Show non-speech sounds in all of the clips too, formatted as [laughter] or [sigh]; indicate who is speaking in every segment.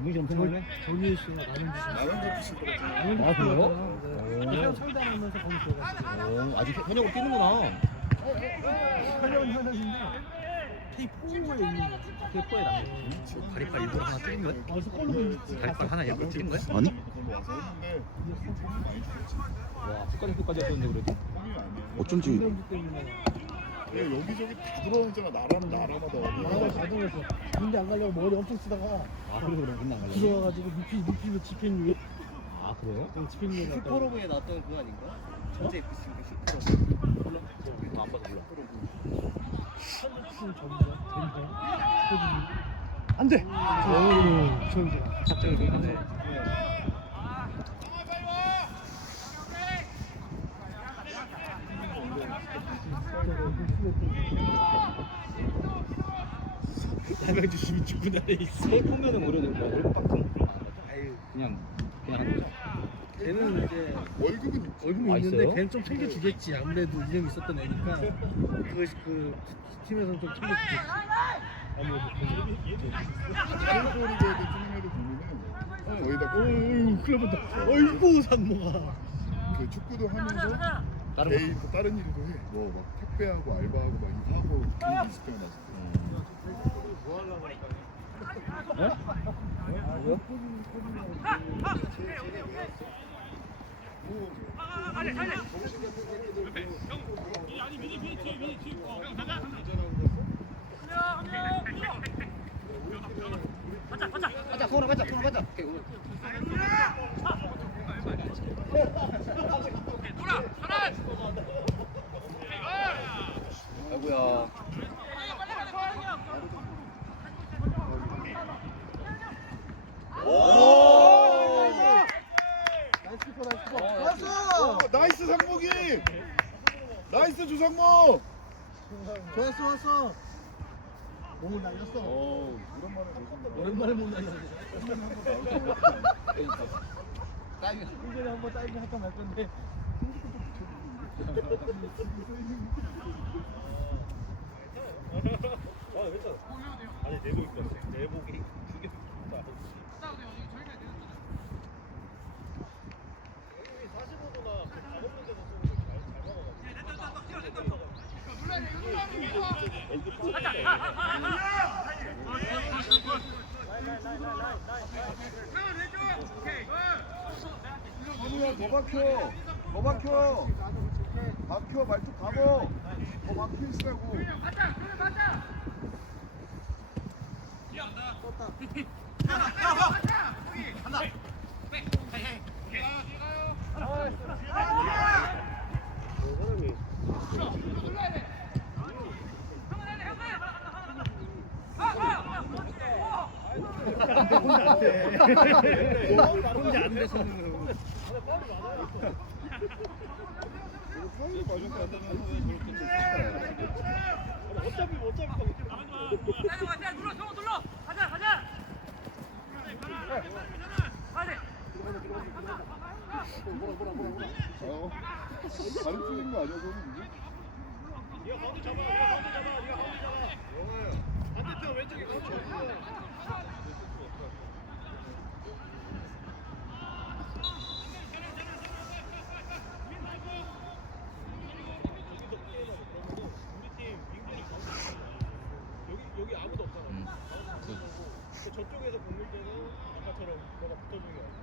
Speaker 1: 분위기 엄청 나네.
Speaker 2: 전희일 씨가 나는
Speaker 3: 것도 신고 같잖아.
Speaker 1: 아, 그래요?
Speaker 2: 그냥 상담하면서 거기 들어갔어요.
Speaker 1: 오, 아직 현역으로 뛰는구나.
Speaker 2: 8년 현역인데 K4에 있는 거야.
Speaker 1: 대포에 나. 다리팔 일부러 하나 뜯은 거야?
Speaker 2: 골로
Speaker 1: 다리팔 하나 일부러 뜯은 거야?
Speaker 4: 아니?
Speaker 3: 와,
Speaker 1: 국가대표까지 했었는데 그래도.
Speaker 3: 폼이 아니야.
Speaker 4: 어쩐지
Speaker 3: 여기저기 다 들어오잖아. 나라는 나라마다.
Speaker 2: 나라가 가정에서 군대 안 가려고 머리 엄청 쓰다가
Speaker 1: 아, 그래서 그런 건안 갈래.
Speaker 2: 들어와가지고 미피 미피로 집행유예
Speaker 1: 아, 그래요?
Speaker 2: 집행유예
Speaker 5: 슈퍼로브에 나왔던 그거 아닌가? 전체 FC 그 슈퍼로브.
Speaker 1: 아, 안 봐서 몰라.
Speaker 2: 선수 전자 전자 안돼 오 전자
Speaker 1: 작전을 보이는 데.
Speaker 2: 남양주 시민 축구단에 있어
Speaker 1: 세 보면은 오히려 뭐 월급 같은 그런 거안 받아.
Speaker 2: 아유
Speaker 1: 그냥 그냥 하는 거죠.
Speaker 2: 걔는 이제
Speaker 3: 월급은.
Speaker 2: 월급이
Speaker 1: 아,
Speaker 2: 있는데
Speaker 1: 있어요?
Speaker 2: 걔는 좀 챙겨주겠지 아무래도 이름이 있었던 애니까 그것이 그 팀에서는 좀 챙겨주겠지 아무래도
Speaker 3: 서울고리대도 뛰는 애들 보면은 거의 다
Speaker 2: 어휴 큰일 났다 어이구 산모가
Speaker 3: 그 축구도 하면서
Speaker 1: 다른
Speaker 3: 또 다른 일도 해. 뭐 막 택배하고 알바하고 막 이거 하고 그 있을 때가 났을 때.
Speaker 1: 가자, 가자, 성훈아 가자. 오케이, 오늘. 아이고야.
Speaker 3: 어, 나이스 상목이. 나이스 조상목.
Speaker 2: 좋았어 좋았어 몸을 날렸어
Speaker 3: 어,
Speaker 2: 오랜만에
Speaker 3: 오랜만에
Speaker 2: 못 날렸어
Speaker 1: 따이면
Speaker 2: 일전에 한번 다이빙 할까 말 건데
Speaker 3: 선우야 더 박혀. 더 박혀. 박혀 말뚝 감어. 더 박혀 있으라고.
Speaker 2: 혼자 안 돼서는
Speaker 3: 파울이 맞은 거 같다면
Speaker 2: 어차피 어차피
Speaker 3: 어. 다른 거 아니야 그거는?
Speaker 2: 여기 아무도 없잖아
Speaker 1: 음.
Speaker 2: 그 저쪽에서 공을 때는 아까처럼 너가 붙어주는 게 아니야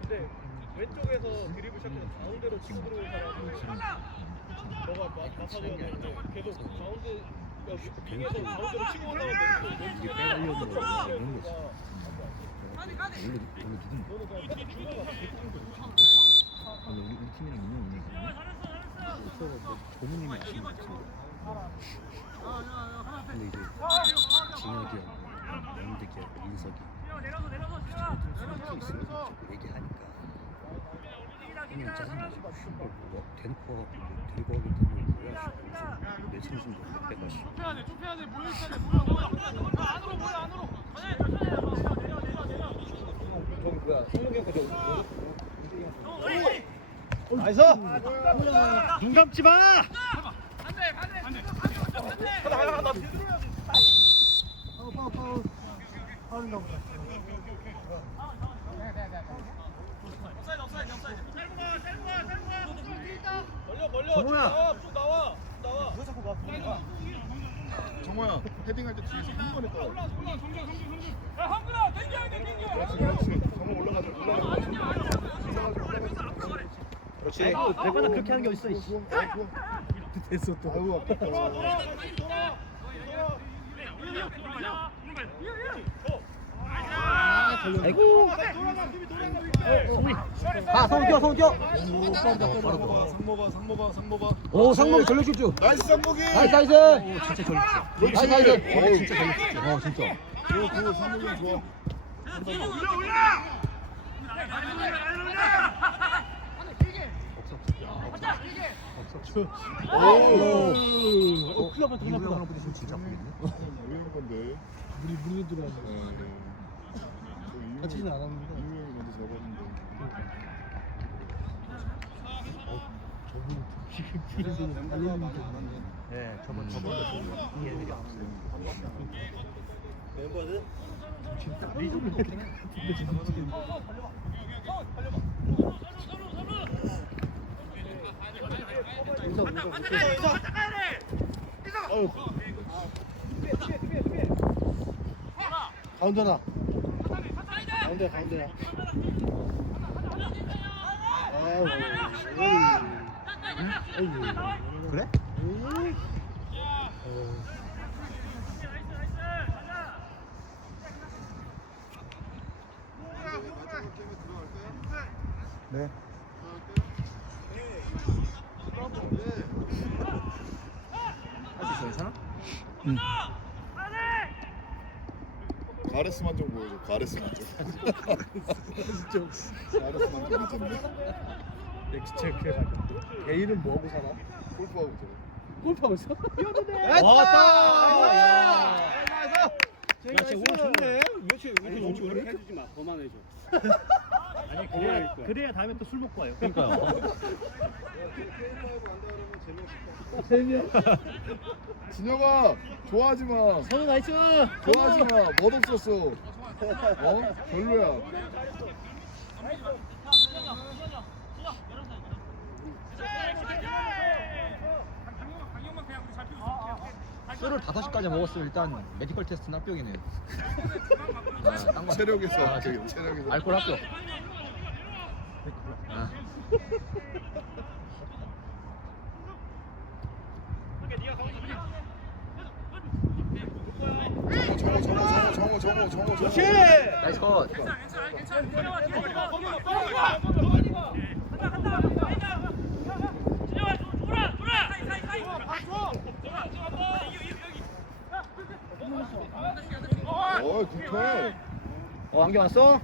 Speaker 2: 근데 왼쪽에서 드리블 시작해서 가운데로 치고 들어오는 사람은 너가 마- 맡아줘야 되는데 계속 가운데 그러니까 윙에서 가운데로 치고 왼쪽에
Speaker 1: 이게 빼려고 그러는 거지. 원래 원래 누군?
Speaker 2: 너는 그냥 딱 중간에 가서
Speaker 1: 원래 우리 우리 팀이랑 인연 있는 거야? 있어서 고모님이 아시는 거 같은데. 근데 이제 진혁이 형, 영득이 형, 인석이 좀 있으면 자꾸 얘기하니까 형님 짜증나지 뭐 대놓고. 와갖고 뭐 들고 오기 때문에 뭐야 싶고 내 청순도 몇백 가시 저기 뭐야 성룡이 형거 저기
Speaker 2: 나이스! 눈 감지 마! 파울 파울 파울 걸려 걸려
Speaker 1: 정우야.
Speaker 2: 쭉 나와 쭉 나와 쭉 나와
Speaker 3: 정모야 헤딩할 때 뒤에서 한 번에 떠. 정모 올라가자 올라가자.
Speaker 1: 그렇지. 내가 그렇게 하는 게 어딨어. 이씨.
Speaker 3: 좋아 좋아. 됐어 또. 아우 아깝다.
Speaker 2: 돌아 돌아 다시 돌아
Speaker 1: 아이고.
Speaker 2: 돌아가 수비 돌아가
Speaker 1: 아, 성우 뛰어, 성 우 뛰어.
Speaker 3: 오 빠르다 빠르다. 상모봐 상모봐 상모봐.
Speaker 1: 오, 상목이 전력 집중.
Speaker 3: 나이스 상목이.
Speaker 1: 나이스, 나이스. 오, 진짜 전력 집중. 나이스, 나이스. 오,
Speaker 3: 오,
Speaker 1: 진짜 전력 집중. 어, 진짜.
Speaker 3: 그거 그거 상목이 좋아.
Speaker 1: 오. 어, 클럽은 이구형이랑 부딪히면 진짜 아프겠네.
Speaker 4: 물이 들어왔네. 다치진 않았는데.
Speaker 3: 이유형이 먼저.
Speaker 4: 저분 뒤에서 달리는 게
Speaker 1: 네, 저번 저번 이 애들이 없어요.
Speaker 4: 지금 다리 좀 이렇게 같은데 지금. 가운데 나. 가운데 가운데야. 아유.
Speaker 1: 그래? 네. 할 수 있어, 괜찮아?
Speaker 3: 가레스만 좀 보여줘. 가레스만 좀. 가레스만 좀 괜찮네.
Speaker 4: 진짜 그래가지고. 개인은 뭐 하고 살아?
Speaker 3: 골프하고 저래.
Speaker 4: 골프하고 있어?
Speaker 1: 왔다!
Speaker 4: 야, 쟤 오늘 좋네. 며칠
Speaker 5: 아니 너무 그렇게 해주지 마. 더만 해줘.
Speaker 4: 아니 그래야 그래야 다음에 또 술 먹고 와요.
Speaker 1: 그러니까요. [laughs]
Speaker 3: 진혁아 좋아하지 마.
Speaker 4: 선우 나이스.
Speaker 3: 좋아하지 마. 멋없었어. 어? 별로야.
Speaker 1: 술을 5시까지 먹었으면 일단 메디컬 테스트는 합격이네. 아, 딴 거.
Speaker 3: 체력에서
Speaker 1: 아,
Speaker 3: 저기 체력에서.
Speaker 1: 알코올 합격. 아. [laughs]
Speaker 3: 정호 정호 정호 정호 정호 정호.
Speaker 1: 나이스 컷.
Speaker 3: 어이 굿해.
Speaker 1: 어, 안경 왔어?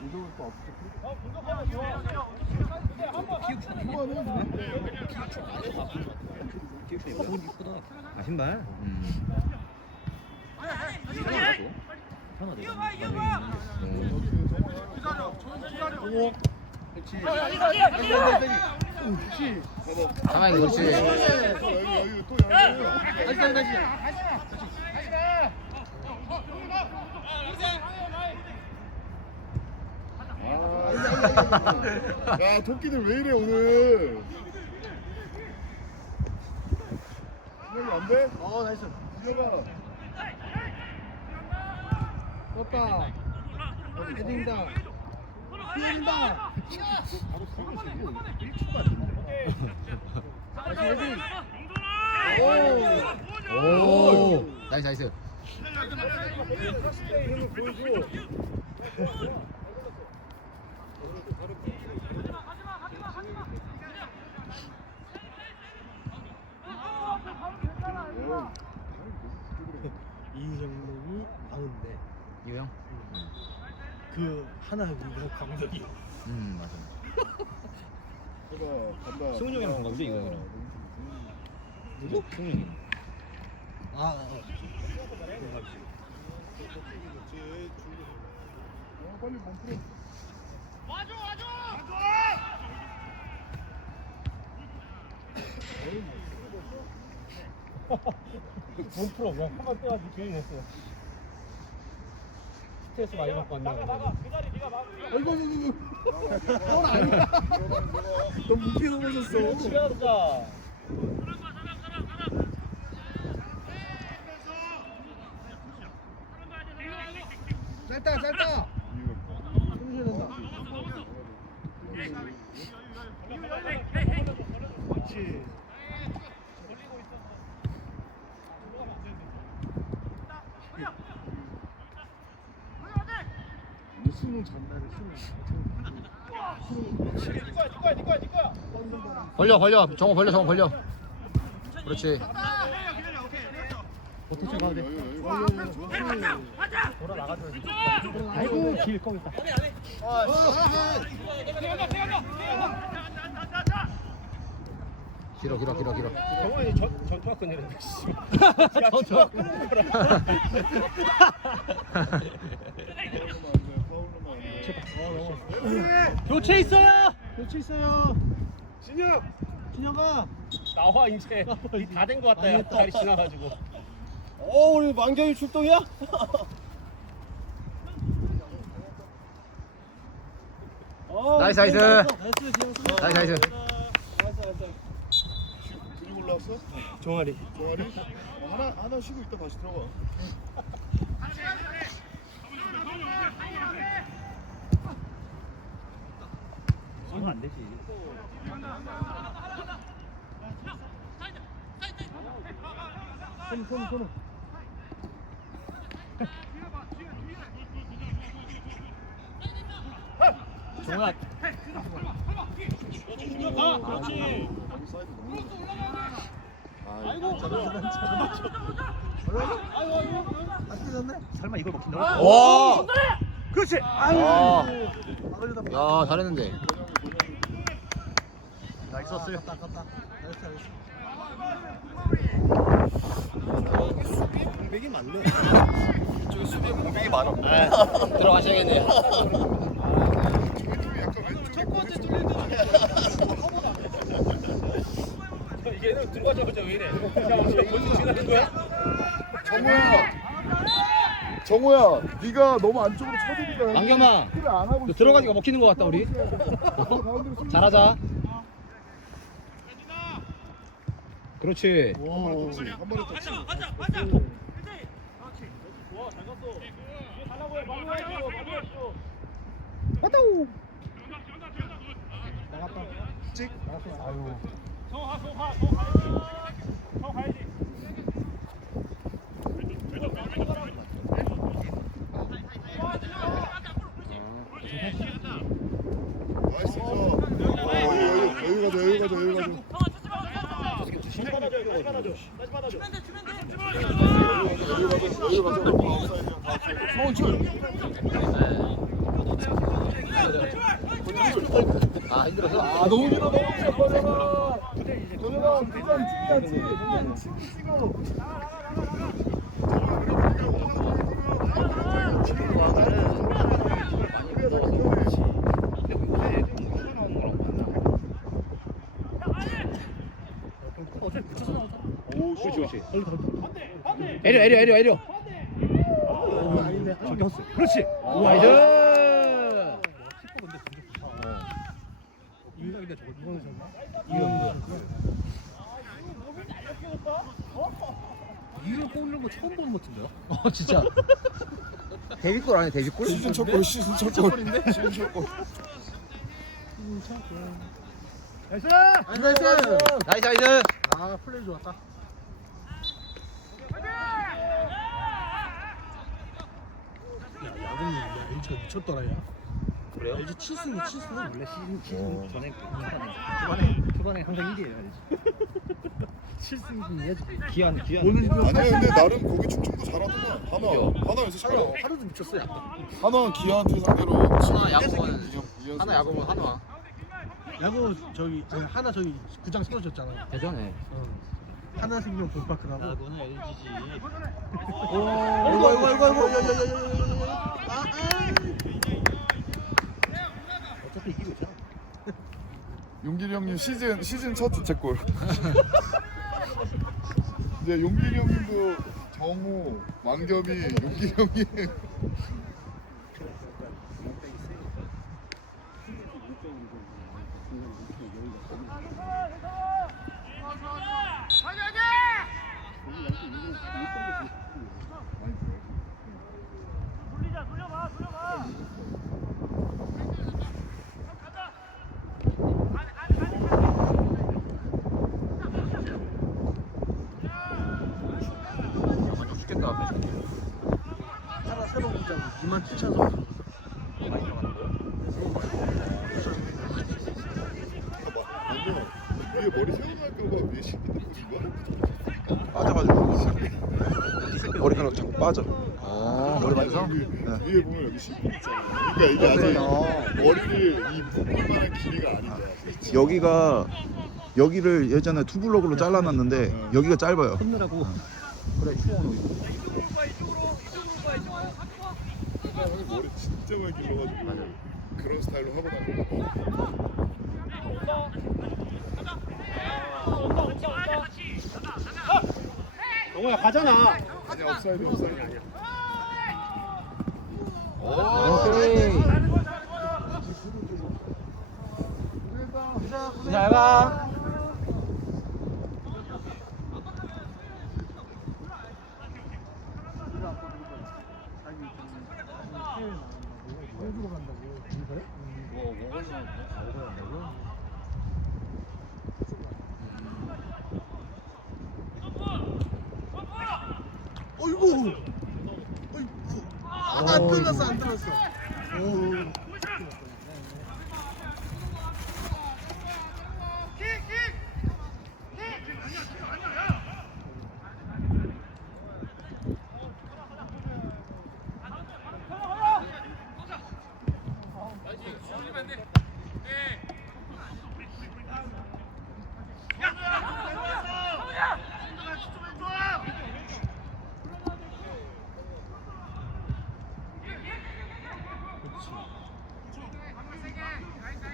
Speaker 3: 운동을 또 없지.
Speaker 1: 아, 신발? 음. 편하대. 가만히 그렇지.
Speaker 3: 여기 여기 또 여기. 아, 야 토끼들 왜 이래 오늘? 진혁이 안 돼?
Speaker 4: 어 나이스.
Speaker 3: 진혁아.
Speaker 4: 떴다. 헤딩다. 헤딩다. 다시 헤딩.
Speaker 1: 오. 나이스, 나이스.
Speaker 4: 이형님이 나은데
Speaker 1: 유형?
Speaker 4: 그 하나 우리가 감독이.
Speaker 1: 음, 맞아. 승훈이 형이랑 동갑이죠, 이거 형이랑? 누구? 승훈이 형이.
Speaker 4: 아. 아, 아.
Speaker 3: 어, 빨리 몸 풀어.
Speaker 4: 몸 풀어 그냥 한번 빼가지고 괜히 했어 스트레스 많이 받고 왔냐 아이고 넌 아니야. 너 무피 넘어졌어. 집에 가자 짧다 짧다 그렇지 수능 전날에 수능
Speaker 6: 벌려 벌려 정호 벌려 정호 벌려 그렇지
Speaker 4: 어떻게 가야 돼? 돌아 나가줘야 돼. 아이고 길거 있다.
Speaker 6: 길어 길어 길어 길어
Speaker 2: 정원이 전 전투학교 내렸네.
Speaker 4: 전투학교. 교체 있어요. 교체 있어요.
Speaker 2: 진영
Speaker 4: 진영아.
Speaker 2: 나와 이제 다된거 같다 야 자리 지나가지고.
Speaker 3: 어 우리 망경이 출동이야? [laughs]
Speaker 6: 나이스 나이스
Speaker 4: 나이스 진영.
Speaker 6: 나이스 나이스
Speaker 3: 근육 올라왔어?
Speaker 2: 종아리.
Speaker 3: 종아리? 어, 하나 하나 쉬고 있다 다시 들어가. [laughs]
Speaker 1: 하면 안 되지.
Speaker 4: 손, 손, 손.
Speaker 2: 종아.
Speaker 4: 가. 그렇지.
Speaker 3: 아이고
Speaker 4: 뛰었네.
Speaker 1: 설마 이걸 먹힌다고?
Speaker 6: 와
Speaker 1: 그렇지. 아유.
Speaker 6: 와. 야 잘했는데
Speaker 1: 나이스 었어요
Speaker 4: 깠다 깠다. 나이스 나이스.
Speaker 3: 공백이 많네.
Speaker 6: 들어가셔야겠네요
Speaker 3: 첫 번째
Speaker 2: 얘는 들어가자마자 왜 이래? 야 어떻게 벌써 지나는 거야?
Speaker 3: 정우야. 네가 너무 안쪽으로 쳐주니까
Speaker 6: 남겸아
Speaker 3: 그래 안 하고 있어.
Speaker 6: 들어가니까 먹히는 것 같다 우리
Speaker 3: 쏠-
Speaker 6: 잘하자 그렇지
Speaker 3: 와, 그렇지. 한 번에 딱 치고.
Speaker 4: 나갔다.
Speaker 3: 찍.
Speaker 4: 나갔어. 아유.
Speaker 3: 나이스. 어, 여기 여기 여기 가자 여기 가자 여기 가자.
Speaker 2: 다시 받아줘 여기 다시 받아줘. 다시 받아줘.
Speaker 3: 여기 가자 여기 가자. 아 너무 길어 너무 길어 버려라. 도현아 그냥 찍어야지. 그냥 치고 찍어.
Speaker 6: 오 그렇지 그렇지 에려 에려 에려 에려
Speaker 1: 헛스. 그렇지.
Speaker 4: 저거 정말.
Speaker 1: 이를 뽑는 거 처음 보는 것 같은데요?
Speaker 6: 어 진짜 데뷔골 아니야 데뷔골?
Speaker 3: 시즌 첫 골, 시즌 첫 골. 시즌 첫 골.
Speaker 1: 나이스.
Speaker 4: 나이스.
Speaker 6: 나이스 나이스
Speaker 4: 아 플레이 좋았다. 야 야근이 야 LG가 미쳤더라 야.
Speaker 6: 그래요?
Speaker 1: LG 7승이 7승은 원래 시즌 시즌 전에 초반에 초반에 항상 1위에요. 7승이야지. [laughs] 기한 기한.
Speaker 4: 오늘 지금
Speaker 3: 아니야 근데 나름 고기 충청도 잘하더만. 하나 하나 요새 잘해.
Speaker 1: 하루도 미쳤어요.
Speaker 3: 하나 기아한테 상대로
Speaker 6: 하나 야구는
Speaker 3: 이연-
Speaker 6: 하나 야구면 하나
Speaker 4: 야구 저기 아니, 하나 저기 구장 세워줬잖아.
Speaker 6: 대전에
Speaker 4: 어. 하나생명 볼파크라고.
Speaker 1: 야구는 LG지.
Speaker 4: 오, 아이고 아이고 아이고 아이고 야야야야야야. 아, 아.
Speaker 1: 어차피 이기고 있잖아.
Speaker 3: 용길이 형님 시즌 시즌 첫 주책골. [laughs] 이제 용길이 형님도 정우, 왕겸이, 용길이 형님.
Speaker 4: 하나 새로 보자고 2만 7천 원
Speaker 3: 위에 머리 세워놓을까봐 위에 신기도 뿌린 거야?
Speaker 7: 빠져가지고 머리카락 자꾸 빠져. 아 머리 빠져서?
Speaker 3: 위에,
Speaker 7: 네.
Speaker 3: 위에 보면 여기 신기 있잖아. 그러니까 이게 아직 머리를 이 묶을 만한 길이가 아닌 거야.
Speaker 7: 여기가 여기를 예전에 투블럭으로 잘라놨는데 여기가 짧아요.
Speaker 1: 끊느라고 그래 추워놓고
Speaker 3: 형이 머리 진짜 많이 길러가지고 그런 스타일로 하고 다녀.
Speaker 2: 영호야 가잖아.
Speaker 3: 아니야 업사이드 업사이드 아니야.
Speaker 1: 오케이 잘 가
Speaker 4: 어이구. 어이구. 아안 끝났어 안 들었어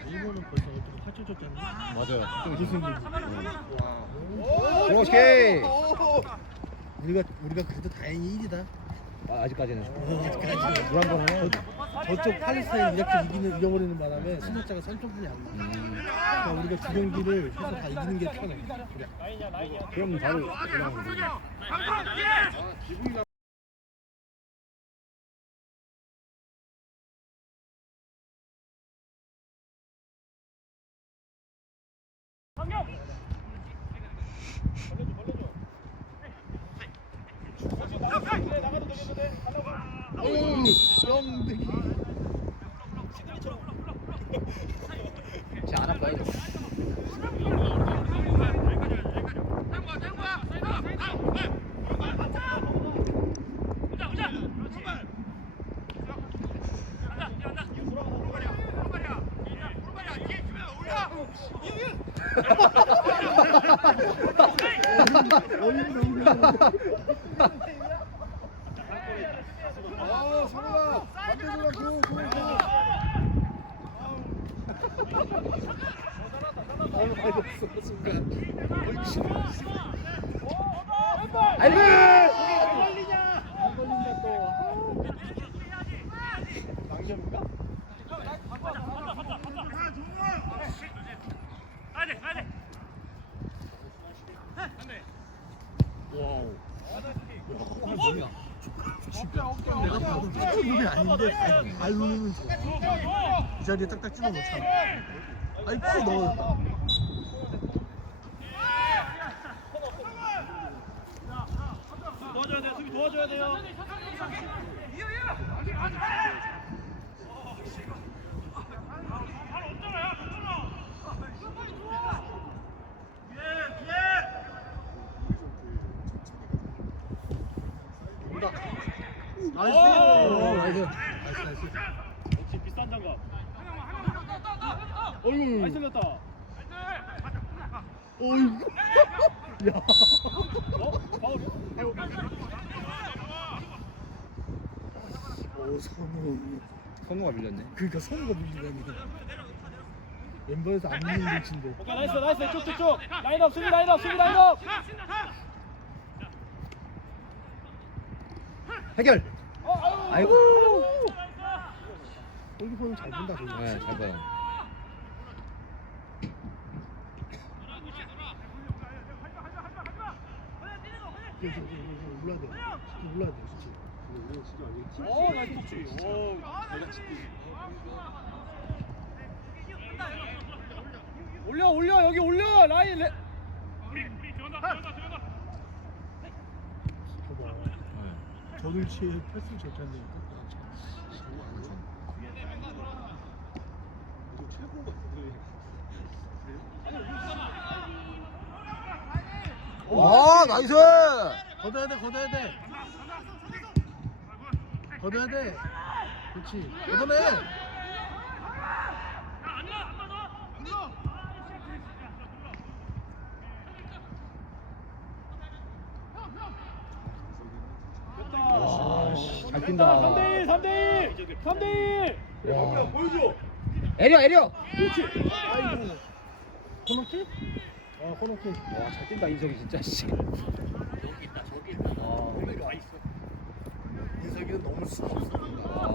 Speaker 4: 일본은 벌써 어떻게 합쳐졌잖아
Speaker 6: 맞아요. 좀
Speaker 1: 오케이
Speaker 4: 우리가 우리가 그래도 다행히 1위다.
Speaker 1: 아, 아직까지는.
Speaker 4: 아직까지.
Speaker 1: 불안거는
Speaker 4: 저쪽 팔레스타인 이렇게 이기는 이겨버리는 바람에 승차가 3점뿐이 안 나. 그러니까 우리가 두 경기를 해서 다 이기는 게 편해.
Speaker 1: 그럼 바로 그냥
Speaker 4: Yes. 이 자리에 딱딱 찍어 놓잖아. 아이 또 넣었다.
Speaker 2: 도와줘야 돼. 수비 도와줘야 돼요.
Speaker 4: 나이스.
Speaker 1: 오, 나이스.
Speaker 4: 나이스 나이스.
Speaker 2: 역시 비싼 장갑. 어이구. 많이 쓸렸다.
Speaker 4: 어이구. 야.
Speaker 2: 어? 파울.
Speaker 4: 오 성우.
Speaker 1: 성우가 밀렸네
Speaker 4: 그러니까 성우가 밀리다니. 멤버에서 안 믿는 눈치인데.
Speaker 2: 오케이 나이스 나이스 쭉쭉쭉 라인업 수비 라인업 수비 라인업
Speaker 1: 해결.
Speaker 2: 어,
Speaker 1: 아이고.
Speaker 4: 골키퍼는 잘 본다 저기.
Speaker 1: 네, 잘 봐요.
Speaker 4: 올라야 돼. 올라야 돼,
Speaker 2: 나이스 터치 오 올려 올려 여기 올려 라인 레...
Speaker 4: 봐봐. 저 눈치에 패스 한다니까.
Speaker 7: 와 나이스
Speaker 4: 걷어야 돼, 걷어야 돼. 걷어야 돼. 그렇지. 걷어내.
Speaker 1: 뛴다.
Speaker 2: 3대1 3대1 3대1
Speaker 1: 와.
Speaker 2: 보여줘
Speaker 1: 에려 에려.
Speaker 2: 그렇지
Speaker 4: 아이고. 코너킥? 아, 코너킥.
Speaker 1: 와, 잘 뛴다 인석이 진짜 씨. 와.
Speaker 4: 인석이는 너무 수고.
Speaker 1: 아,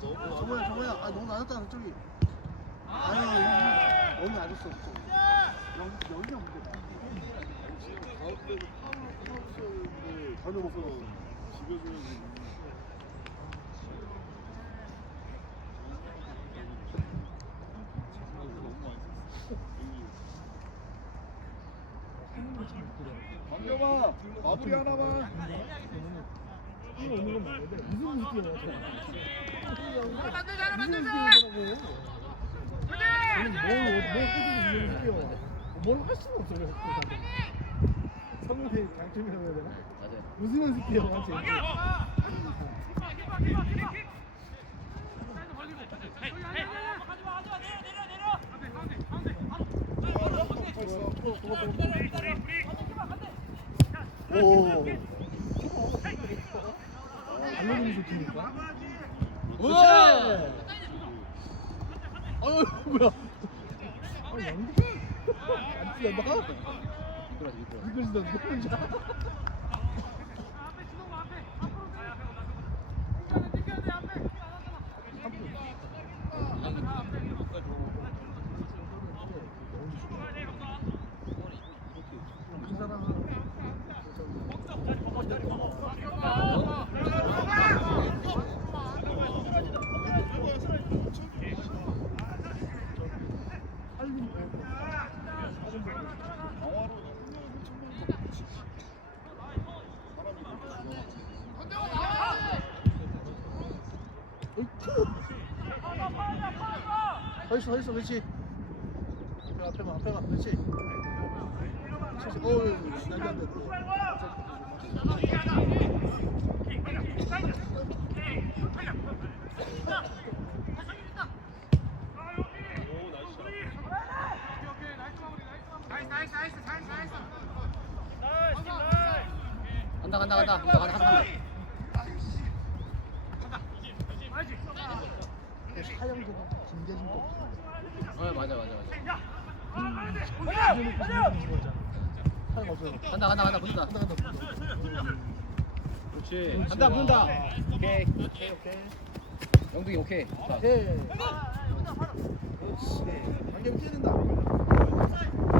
Speaker 4: 정호야, 정호야. 아, 너무 낮았다, 저기. 아, 여기, 여기 낮았어. 저기. 여기, 문제다. 가운데서 파울, 파울스인데 전혀 못 끊어. 집에서
Speaker 3: 강경아 마무리 하나만
Speaker 4: 뛰어 오는 건 맞는데 무슨 뛰어? 무슨 뛰어? 뭘뭘 수가 없어요. 성능의 장점이라고 해야 되나?
Speaker 1: 맞아요.
Speaker 4: 웃으면서 뛰어가지. 오. 알로님이 좋습니까? 우와! 아유 뭐야? 아 연기? 안 뛰었나? 미끄러지던데 혼자. 그 사람은 서 있어, 서 있어,
Speaker 1: 맞아 맞아 맞아. 간다 간다 간다 붙는다.
Speaker 8: 그렇지. 간다 붙는다.
Speaker 1: 오케이 오케이 오케이. 영둥이. 오케이. 자
Speaker 4: 예. 그렇지. 방금 뛰어야 된다.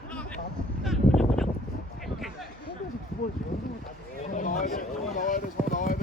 Speaker 3: 나와야 돼, 나와야 돼, 나와야 돼.